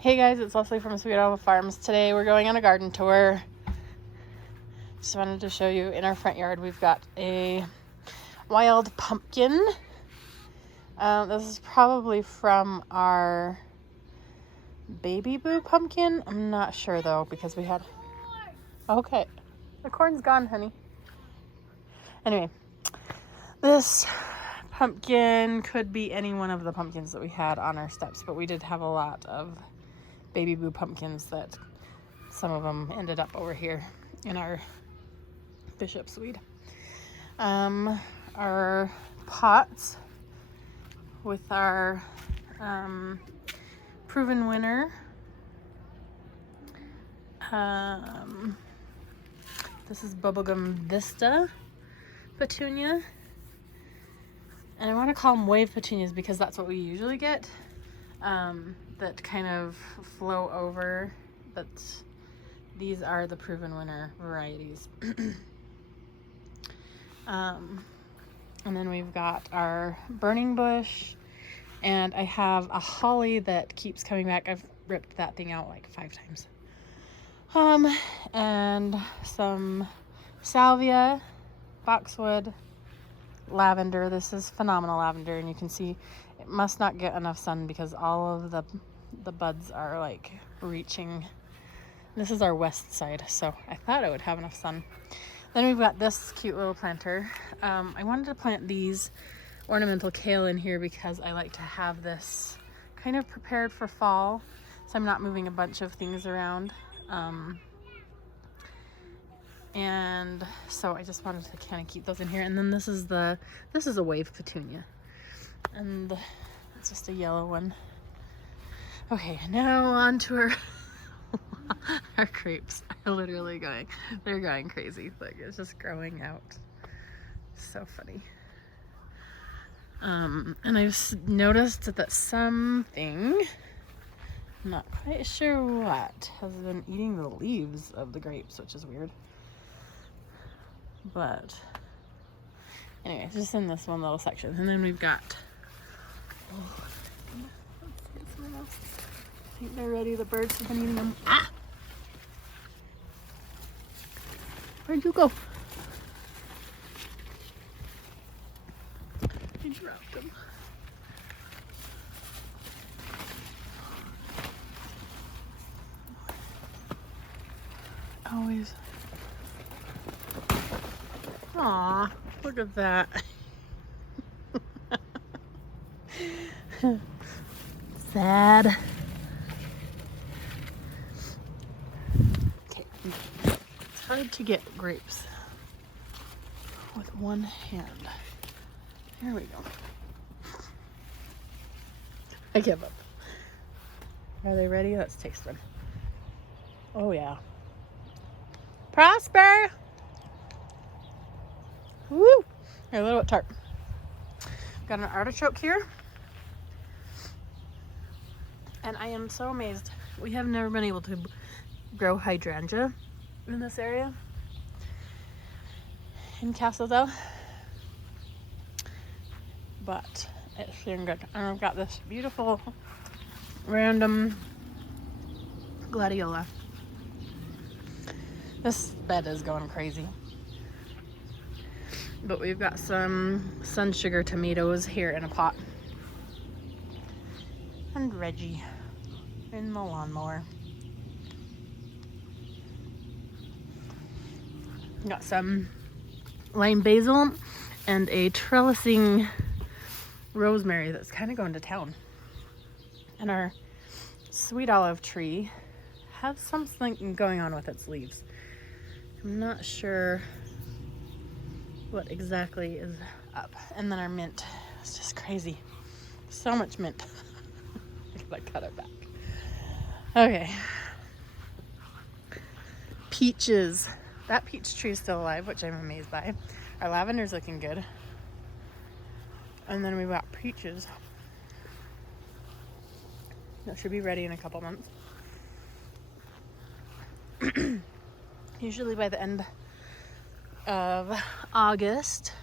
Hey guys, it's Leslie from Sweet Olive Farms. Today we're going on a garden tour. Just wanted to show you in our front yard we've got a wild pumpkin. This is probably from our baby boo pumpkin. I'm not sure though because we had... Okay, the corn's gone, honey. Anyway, this pumpkin could be any one of the pumpkins that we had on our steps, but we did have a lot of baby boo pumpkins that some of them ended up over here in our bishop's weed. Our pots with our proven winner. This is Bubblegum Vista petunia. And I want to call them wave petunias because that's what we usually get. That kind of flow over, but these are the proven winner varieties. And then we've got our burning bush, and I have a holly that keeps coming back. I've ripped that thing out like 5 times. And some salvia, boxwood, lavender. This is phenomenal lavender, and you can see it must not get enough sun because all of the buds are like reaching. This is our west side, so I thought it would have enough sun. Then we've got this cute little planter. I wanted to plant these ornamental kale in here because I like to have this kind of prepared for fall, so I'm not moving a bunch of things around. And so I just wanted to kind of keep those in here. And then this is a wave petunia, and it's just a yellow one. Okay, now on to our grapes are literally they're going crazy. Like, it's just growing out. So funny. And I've noticed that something, I'm not quite sure what, has been eating the leaves of the grapes, which is weird. But anyway, just in this one little section. And then we've got, I think they're ready. The birds have been eating them. Ah! Where'd you go? I dropped them. Always. Aw, look at that. Sad. Okay, it's hard to get grapes with one hand. Here we go. I give up. Are they ready? Let's taste them. Oh yeah. Prosper! Woo! They're a little bit tart. Got an artichoke here. And I am so amazed. We have never been able to grow hydrangea in this area in Castledale. But it's doing good. And I've got this beautiful random gladiola. This bed is going crazy. But we've got some sun sugar tomatoes here in a pot. And Reggie in the lawnmower. Got some lime basil and a trellising rosemary that's kind of going to town. And our sweet olive tree has something going on with its leaves. I'm not sure what exactly is up. And then our mint is just crazy. So much mint. I gotta cut it back. Okay. Peaches. That peach tree is still alive, which I'm amazed by. Our lavender's looking good. And then we've got peaches. That should be ready in a couple months. Usually by the end of August,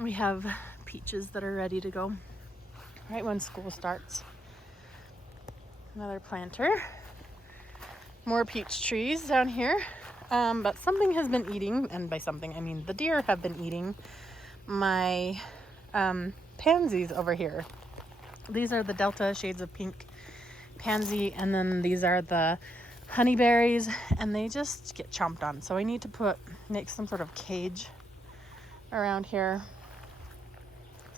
we have peaches that are ready to go right when school starts. Another planter. More peach trees down here. But something has been eating, and by something I mean the deer have been eating my pansies over here. These are the Delta shades of pink pansy, and then these are the honeyberries, and they just get chomped on. So I need to make some sort of cage around here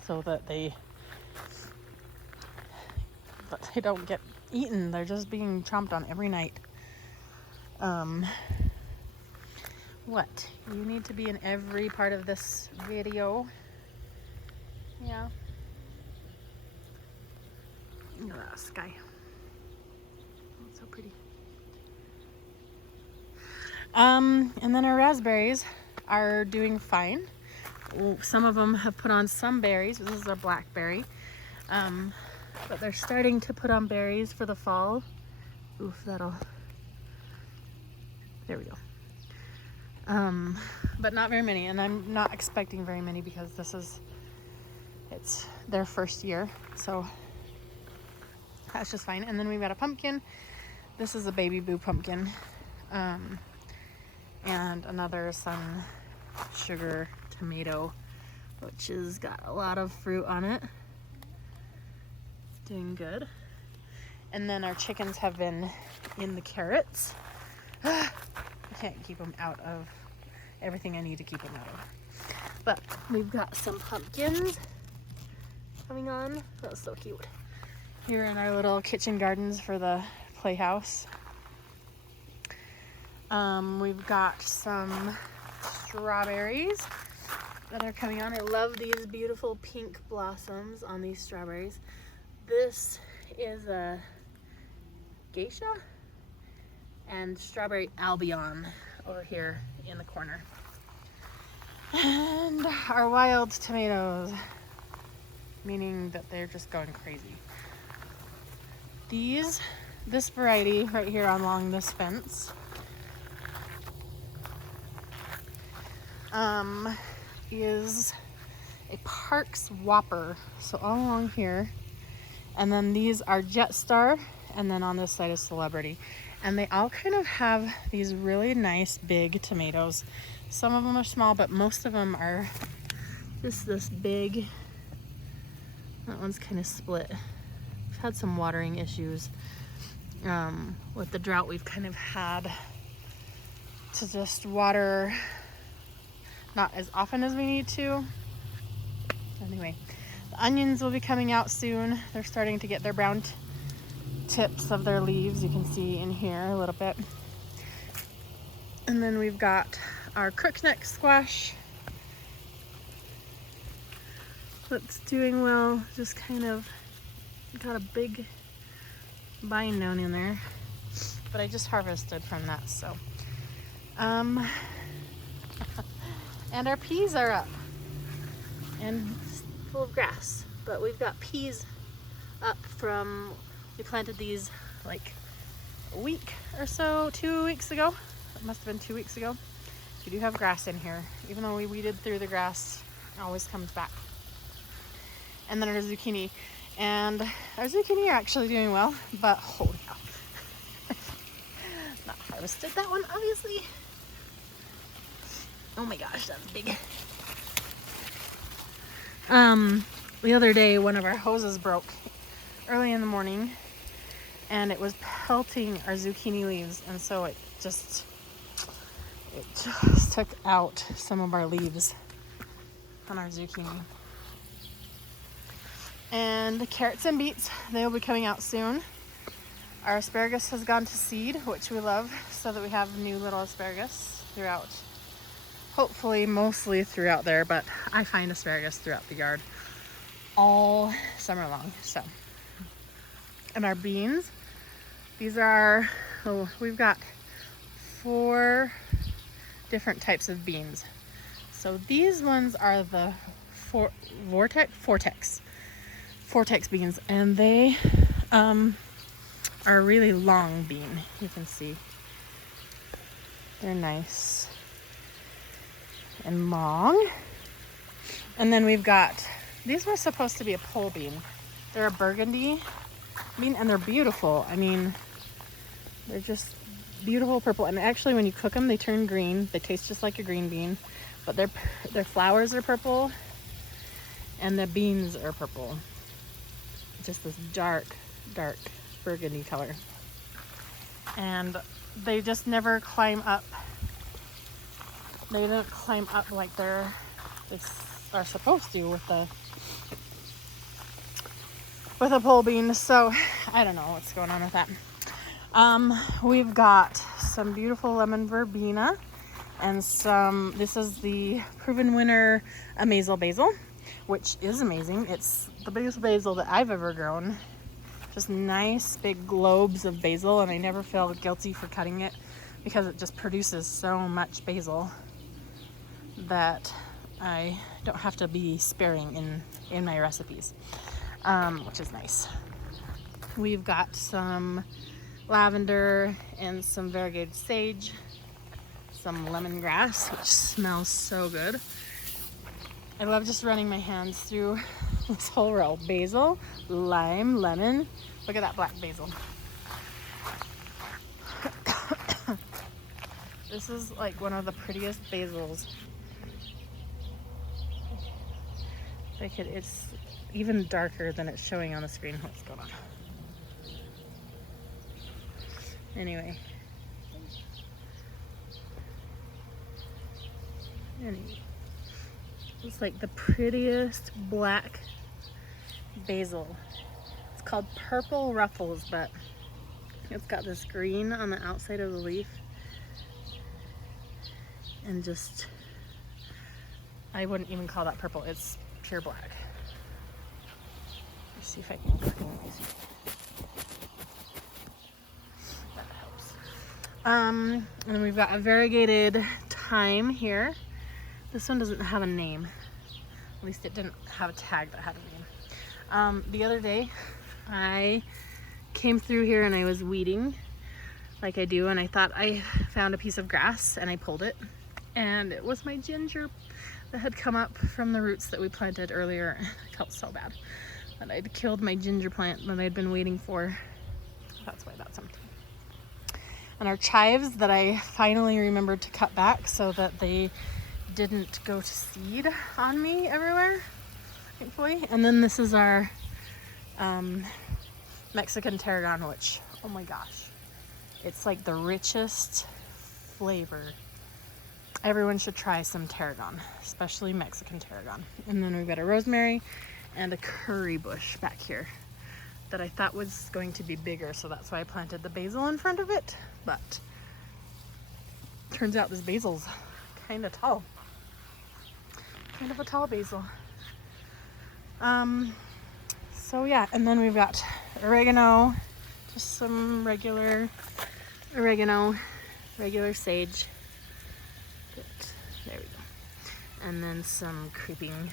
so that they don't get eaten. They're just being chomped on every night. What? You need to be in every part of this video. Yeah. Look at that sky. It's so pretty. And then our raspberries are doing fine. Some of them have put on some berries. This is our blackberry. But they're starting to put on berries for the fall. Oof, there we go. But not very many, and I'm not expecting very many because it's their first year, so that's just fine. And then we've got a pumpkin. This is a baby boo pumpkin, and another sun sugar tomato, which has got a lot of fruit on it. Doing good. And then our chickens have been in the carrots. I can't keep them out of everything I need to keep them out of. But we've got some pumpkins coming on. That's so cute. Here in our little kitchen gardens for the playhouse. We've got some strawberries that are coming on. I love these beautiful pink blossoms on these strawberries. This is a geisha and strawberry albion over here in the corner. And our wild tomatoes, meaning that they're just going crazy. This variety right here along this fence is a Parks Whopper. So all along here. And then these are Jetstar, and then on this side is Celebrity. And they all kind of have these really nice big tomatoes. Some of them are small, but most of them are just this big. That one's kind of split. We've had some watering issues. With the drought, we've kind of had to just water not as often as we need to. Anyway, the onions will be coming out soon. They're starting to get their brown tips of their leaves. You can see in here a little bit. And then we've got our crookneck squash that's doing well. Just kind of got a big vine down in there, but I just harvested from that. So and our peas are up and full of grass, but we've got peas up from, we planted these like a week or so, 2 weeks ago. It must have been 2 weeks ago. We do have grass in here. Even though we weeded through the grass, it always comes back. And then our zucchini. And our zucchini are actually doing well, but holy cow. Not harvested that one, obviously. Oh my gosh, that's big. The other day, one of our hoses broke early in the morning, and it was pelting our zucchini leaves, and so it just took out some of our leaves on our zucchini. And the carrots and beets, they will be coming out soon. Our asparagus has gone to seed, which we love, so that we have new little asparagus throughout, hopefully mostly throughout there, but I find asparagus throughout the yard all summer long. So, and our beans, these are, we've got 4 different types of beans. So these ones are the Vortex beans, and they are a really long bean. You can see they're nice and long. And then we've got, these were supposed to be a pole bean. They're a burgundy, I mean, and they're beautiful. I mean, they're just beautiful purple. And actually, when you cook them, they turn green. They taste just like a green bean, but their flowers are purple, and the beans are purple. Just this dark burgundy color. And they just never climb up. They don't climb up like they are supposed to with a pole bean. So I don't know what's going on with that. We've got some beautiful lemon verbena and this is the proven winner Amazel basil, which is amazing. It's the biggest basil that I've ever grown. Just nice big globes of basil, and I never feel guilty for cutting it because it just produces so much basil that I don't have to be sparing in my recipes, which is nice. We've got some lavender and some variegated sage, some lemongrass, which smells so good. I love just running my hands through this whole row. Basil, lime, lemon. Look at that black basil. This is like one of the prettiest basils. It's even darker than it's showing on the screen. What's going on? Anyway. It's like the prettiest black basil. It's called purple ruffles, but it's got this green on the outside of the leaf. And just, I wouldn't even call that purple. It's pure black. Let's see if I can that helps. And we've got a variegated thyme here. This one doesn't have a name. At least it didn't have a tag that had a name. The other day, I came through here and I was weeding like I do, and I thought I found a piece of grass and I pulled it, and it was my ginger that had come up from the roots that we planted earlier. I felt so bad that I'd killed my ginger plant that I'd been waiting for. That's why that's empty. And our chives that I finally remembered to cut back so that they didn't go to seed on me everywhere, thankfully. And then this is our Mexican tarragon, which, oh my gosh, it's like the richest flavor. Everyone should try some tarragon, especially Mexican tarragon. And then we've got a rosemary and a curry bush back here that I thought was going to be bigger, so that's why I planted the basil in front of it. But turns out this basil's kind of tall. Kind of a tall basil. So yeah, and then we've got oregano, just some regular oregano, regular sage. There we go. And then some creeping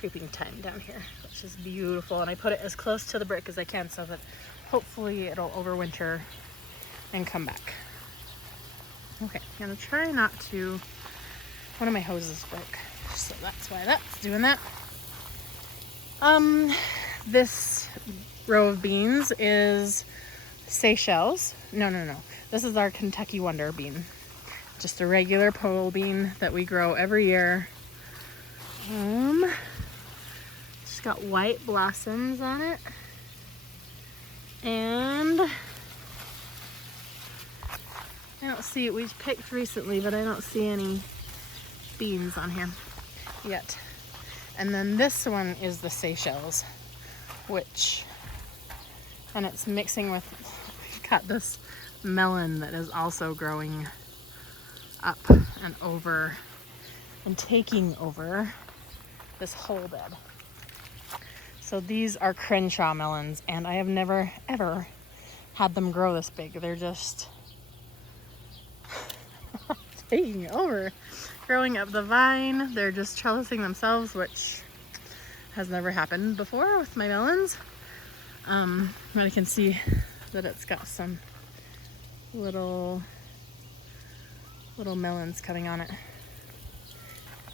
thyme down here, which is beautiful. And I put it as close to the brick as I can so that hopefully it'll overwinter and come back. Okay, I'm gonna try not to, one of my hoses broke, so that's why that's doing that. This row of beans is Seychelles. No. This is our Kentucky Wonder bean. Just a regular pole bean that we grow every year. Just got white blossoms on it. And I don't see it. We picked recently, but I don't see any beans on here yet. And then this one is the Seychelles, and it's mixing with, we've got this melon that is also growing up and over and taking over this whole bed. So these are Crenshaw melons, and I have never ever had them grow this big. They're just taking over, growing up the vine. They're just trellising themselves, which has never happened before with my melons. But I can see that it's got some little melons coming on it,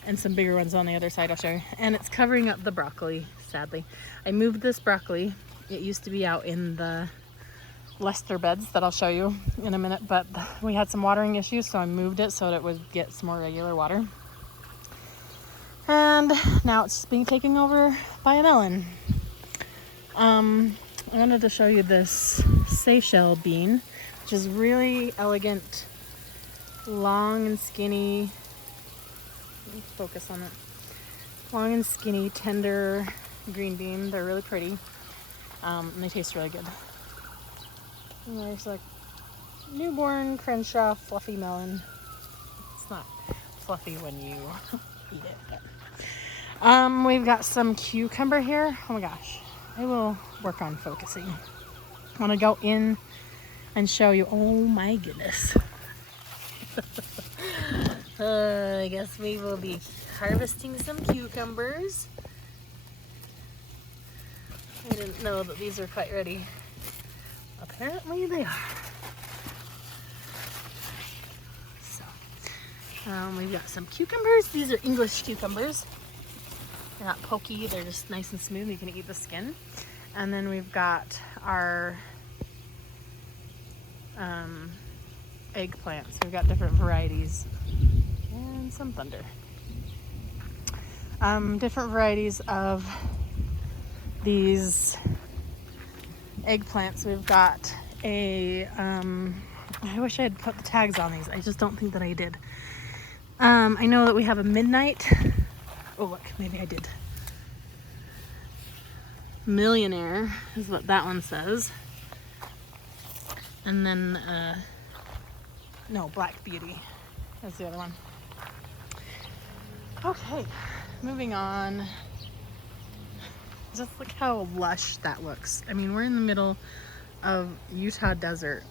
and some bigger ones on the other side I'll show you. And it's covering up the broccoli, sadly. I moved this broccoli It used to be out in the Lester beds that I'll show you in a minute, but we had some watering issues, so I moved it so that it would get some more regular water. And now it's being taken over by a melon. I wanted to show you this Seychelles bean, which is really elegant, long and skinny. Let me focus on it. Long and skinny, tender green bean. They're really pretty, and they taste really good. And there's like newborn Crenshaw fluffy melon. It's not fluffy when you eat it. But. We've got some cucumber here. Oh my gosh, I will work on focusing. I want to go in and show you. Oh my goodness. I guess we will be harvesting some cucumbers. I didn't know that these are quite ready. Apparently they are. So, we've got some cucumbers. These are English cucumbers. They're not pokey, they're just nice and smooth. You can eat the skin. And then we've got our eggplants. We've got different varieties. And some thunder. Different varieties of these eggplants. We've got a, I wish I had put the tags on these. I just don't think that I did. I know that we have a midnight. Oh look, maybe I did. Millionaire is what that one says. And then, no, Black Beauty is the other one. Okay, moving on. Just look how lush that looks. I mean, we're in the middle of Utah desert,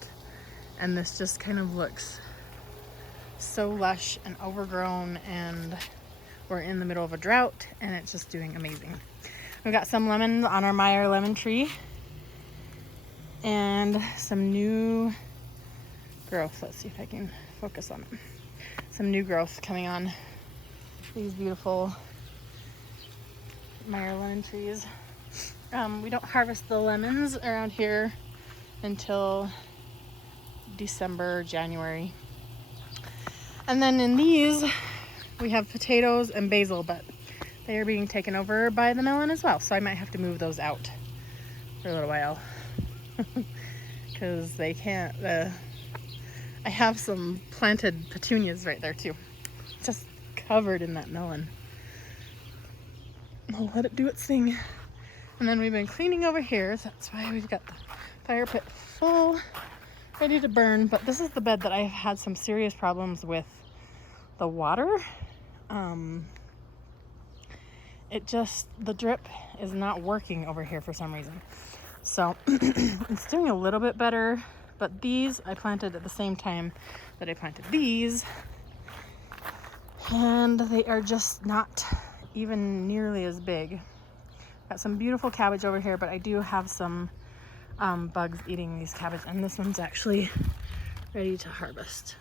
and this just kind of looks so lush and overgrown, and we're in the middle of a drought, and it's just doing amazing. We've got some lemons on our Meyer lemon tree, and some new growth. Let's see if I can focus on it. Some new growth coming on these beautiful Meyer lemon trees. We don't harvest the lemons around here until December, January. And then in these, we have potatoes and basil, but they are being taken over by the melon as well. So I might have to move those out for a little while because they can't, I have some planted petunias right there too, just covered in that melon. I'll let it do its thing. And then we've been cleaning over here. So that's why we've got the fire pit full, ready to burn. But this is the bed that I've had some serious problems with the water. The drip is not working over here for some reason. So it's doing a little bit better, but these I planted at the same time that I planted these, and they are just not even nearly as big. Got some beautiful cabbage over here, but I do have some bugs eating these cabbage, and this one's actually ready to harvest.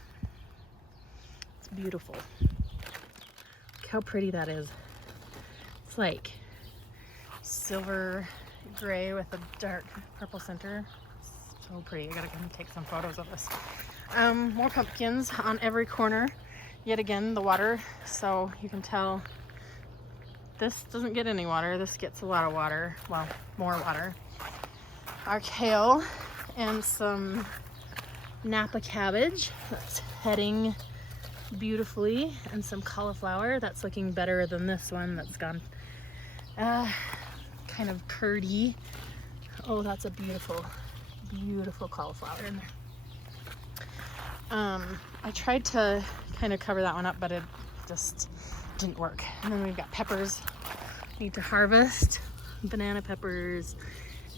It's beautiful. Look how pretty that is. It's like silver gray with a dark purple center. So pretty. I gotta come take some photos of this. More pumpkins on every corner. Yet again, the water, so you can tell this doesn't get any water. This gets a lot of water. Well, more water. Our kale and some Napa cabbage that's heading beautifully, and some cauliflower that's looking better than this one that's gone kind of curdy. Oh, that's a beautiful, beautiful cauliflower in there. I tried to kind of cover that one up, but it just didn't work. And then we've got peppers. Need to harvest banana peppers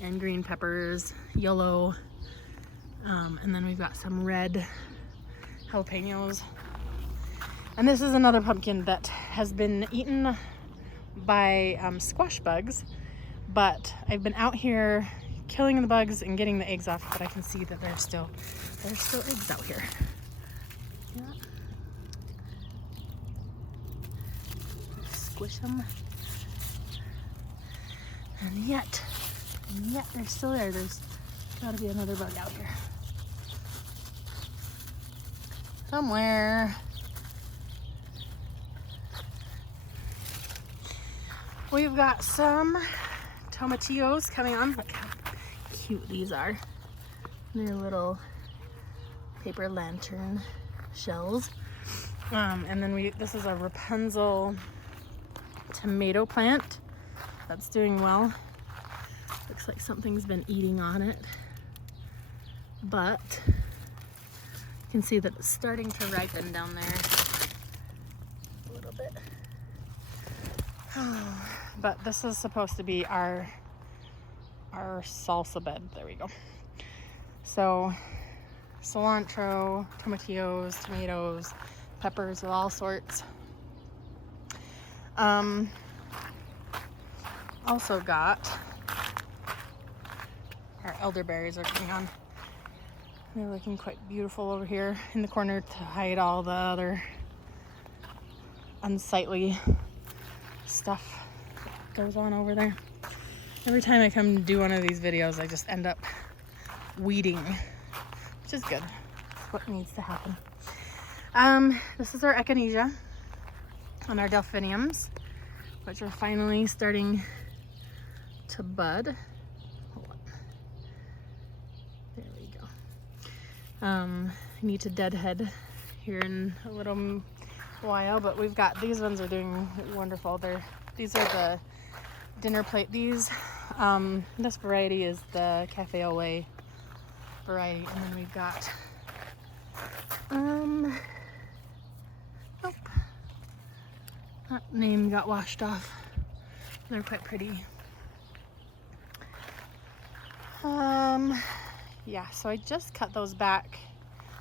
and green peppers, yellow, and then we've got some red jalapenos. And this is another pumpkin that has been eaten by squash bugs, but I've been out here killing the bugs and getting the eggs off, but I can see that there's still eggs out here. Yeah. Squish them. And yet Yeah, they're still there. There's gotta be another bug out here. Somewhere. We've got some tomatillos coming on. Look how cute these are. They're little paper lantern shells. And then this is a Rapunzel tomato plant that's doing well. Looks like something's been eating on it, but you can see that it's starting to ripen down there a little bit. But this is supposed to be our salsa bed. There we go. So cilantro, tomatillos, tomatoes, peppers of all sorts. Also got our elderberries are coming on. They're looking quite beautiful over here in the corner to hide all the other unsightly stuff that goes on over there. Every time I come to do one of these videos, I just end up weeding, which is good. That's what needs to happen. This is our echinacea and our delphiniums, which are finally starting to bud. Hold on. There we go. I need to deadhead here in a little while, but we've got these ones are doing wonderful. These are the dinner plate. This variety is the cafe au lait variety, and then we've got nope, that name got washed off. They're quite pretty. Yeah, so I just cut those back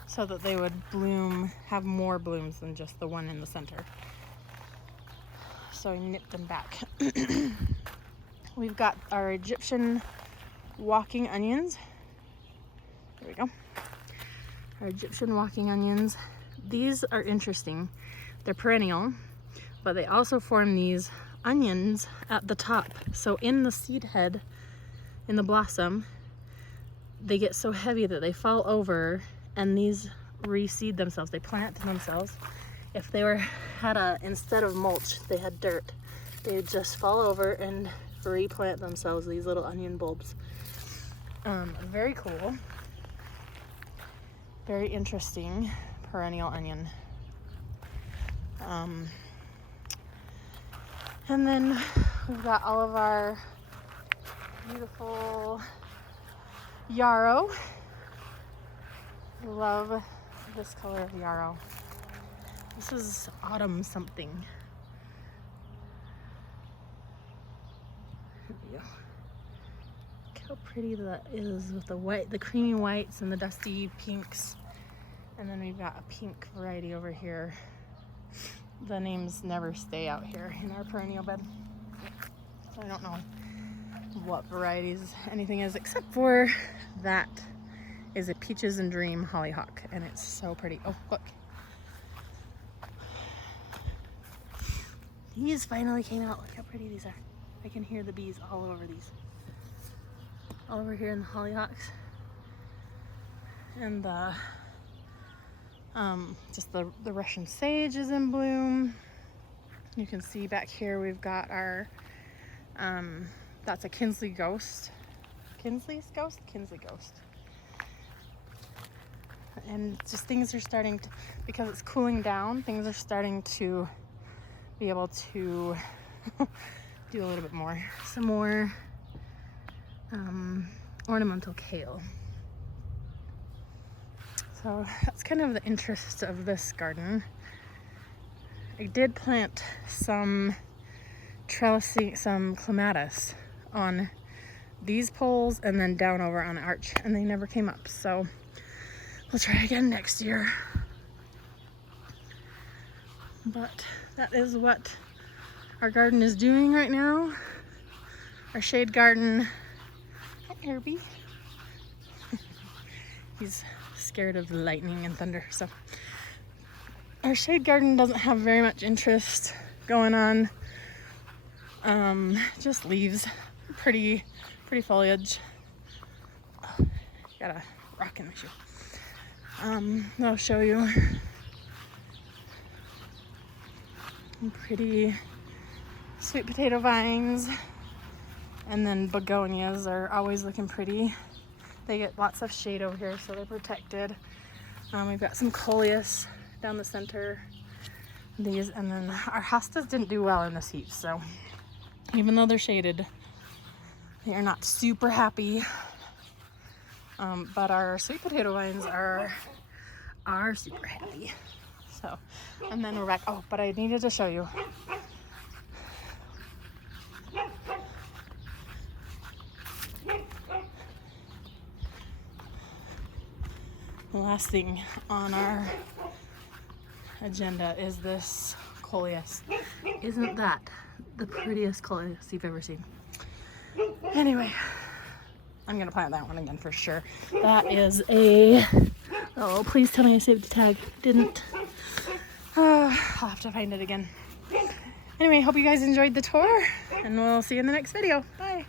so that they would have more blooms than just the one in the center. So I nipped them back. We've got our Egyptian walking onions. There we go. Our Egyptian walking onions. These are interesting. They're perennial, but they also form these onions at the top. So in the seed head, in the blossom, they get so heavy that they fall over, and these reseed themselves. They plant themselves. If they instead of mulch, they had dirt, they would just fall over and replant themselves, these little onion bulbs. Very cool. Very interesting perennial onion. And then we've got all of our beautiful yarrow. Love this color of yarrow. This is autumn something. Here we go. Look how pretty that is with the white, the creamy whites and the dusty pinks. And then we've got a pink variety over here. The names never stay out here in our perennial bed, so I don't know what varieties anything is, except for that is a Peaches and Dream hollyhock, and it's so pretty. Oh, look. These finally came out. Look how pretty these are. I can hear the bees all over these. All over here in the hollyhocks. And just the Russian sage is in bloom. You can see back here we've got our, that's a Kinsley ghost. Kinsley's ghost? Kinsley ghost. And just things are starting to, because it's cooling down, things are starting to be able to do a little bit more. Some more ornamental kale. So that's kind of the interest of this garden. I did plant some clematis on these poles and then down over on an arch, and they never came up. So we'll try again next year. But that is what our garden is doing right now. Our shade garden. Hi, Herbie. He's scared of the lightning and thunder. So our shade garden doesn't have very much interest going on. Just leaves. Pretty Pretty foliage. Got a rock in my shoe. I'll show you pretty sweet potato vines, and then begonias are always looking pretty. They get lots of shade over here, so they're protected. We've got some coleus down the center, these, and then our hostas didn't do well in this heat, so even though they're shaded, they are not super happy. But our sweet potato vines are super happy. So, and then we're back. Oh, but I needed to show you. The last thing on our agenda is this coleus. Isn't that the prettiest coleus you've ever seen? Anyway, I'm gonna plant that one again for sure. That is a, oh, please tell me I saved the tag. Didn't. I'll have to find it again. Anyway, hope you guys enjoyed the tour, and we'll see you in the next video. Bye.